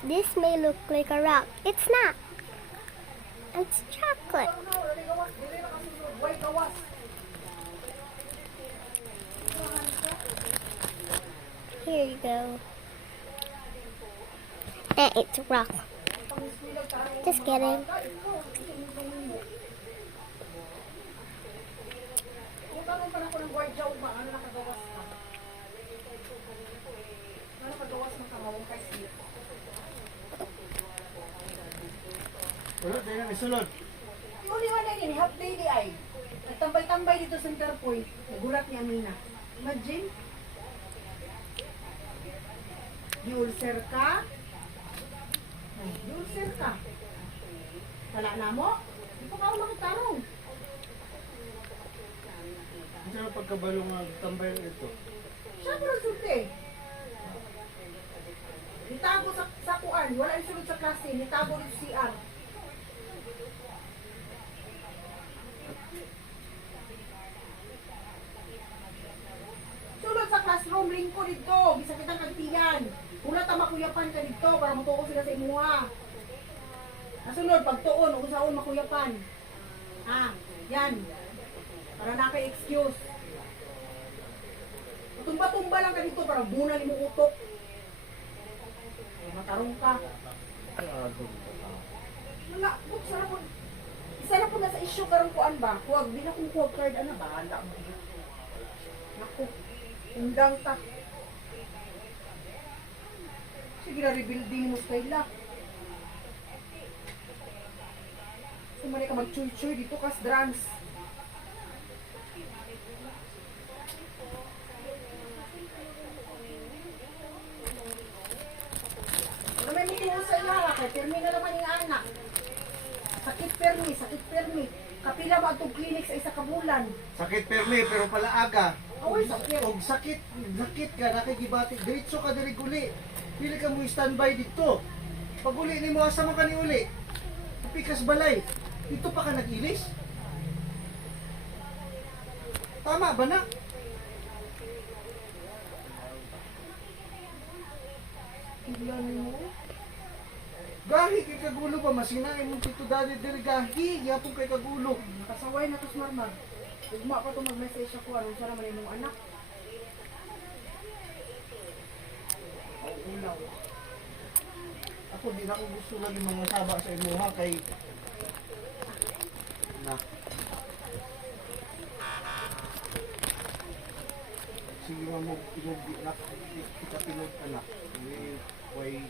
This may look like a rock. It's not. It's chocolate. Here you go. And it's a rock. Just kidding. Wala, tayo na isulod. Yung liwan na yun, half day di ay. Nagtambay-tambay dito sa Interpoy. Nagulat ni Amina. Imagine. Di-ulcer ka. Di-ulcer ka. Wala na mo? Hindi ko ka makitarong. Hindi na pagkabalo nga tambay ito. Siya mo lang sulti. Nitago sa kuan. Wala yung sunod sa klase. Nitago rin sa CR. Sulod sa classroom, lingko dito. Bisa kitang kantiyan. Kula ta makuyapan ka dito para matuo sila sa imuha. Nasunod, pagtuon, usaon makuyapan. Yan. Para na kay excuse. Tumba-tumba lang ka dito para bunal mo utok. Matarong ka. Wala, sana po. Isa na po na sa issue karong kuan ba? Huwag, di na kong kuwag card, ano ba? Hala mo. Naku, undang ta. Sige na, rebuilding mo sa kaila. Sumali ka mag-chuy-chuy dito kas drums. Ano may mitiwas sa ilaha kay Permi na naman yung anak. Sakit Permi. Kapila ba itong clinic sa isa kabulan? Sakit permi, pero pala aga. Aoy, sakit. Og sakit ka, nakikibati. Diretso ka diri guli. Pili ka mo standby dito. Pag uli ni mo, asa mo ka ni uli? Pikas balay. Dito pa ka nag-ilis? Tama ba na? Tignan mo. Gahi kay kagulo pa, masinain mo dito dali diri gahi, yapon kay kagulo. Nakasaway na to sa marmar. Ugma pa to mag-message ako. Anong sana man yung anak? Ulaw. Ako di na ako gusto lagi mga saba sa imuha kay na. Sige mo pinag kita pinag anak. Way